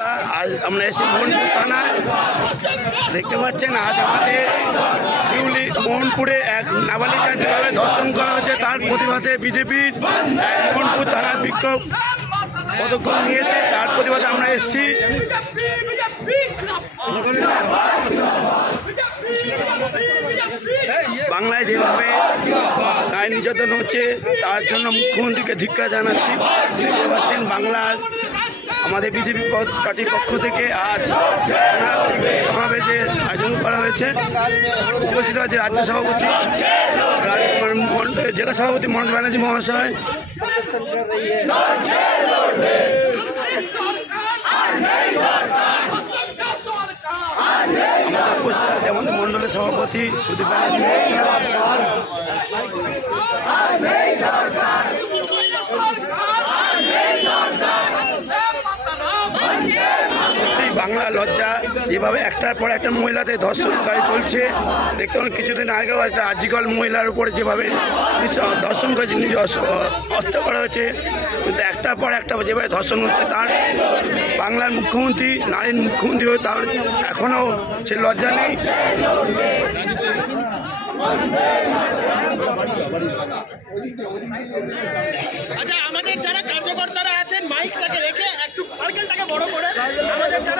আজ আমরা এসে মোহনপুর থানায় দেখতে পাচ্ছেন। আজ আমাদের শিউলি মোহনপুরে এক নাবালিকা যেভাবে ধর্ষণ করা হচ্ছে তার প্রতিবাদে বিজেপির মোহনপুর থানার বিক্ষোভ পদক্ষেপ নিয়েছে। তার প্রতিবাদে আমরা এসেছি। বাংলায় যেভাবে নারী নির্যাতন হচ্ছে তার জন্য মুখ্যমন্ত্রীকে ধিক্কার জানাচ্ছি। দেখতে পাচ্ছেন বাংলার আমাদের বিজেপি পার্টির পক্ষ থেকে আজ সমাবেশের আয়োজন করা হয়েছে। উপস্থিত আছে রাজ্য সভাপতি জেলা সভাপতি মনোজ ব্যানার্জি মহাশয়, আমাদের উপস্থিত আছে আমাদের মণ্ডলের সভাপতি সুদীপ ব্যানার্জি বাংলা লজ্জা। যেভাবে একটার পর একটা মহিলাতে ধর্ষণকারী চলছে। দেখতে পাবেন কিছুদিন আগেও একটা আজিকল মহিলার উপরে যেভাবে ধর্ষণ করেছে, নিজে হত্যা করা হয়েছে। কিন্তু একটার পর একটা যেভাবে ধর্ষণ হচ্ছে, তার বাংলার মুখ্যমন্ত্রী নারীর মুখ্যমন্ত্রী হয়ে তার এখনও সে লজ্জা নেই। আচ্ছা, আমাদের যারা কার্যকর্তারা আছেন মাইকটাকে রেখে একটু সার্কেলটাকে বড় করে আমাদের যারা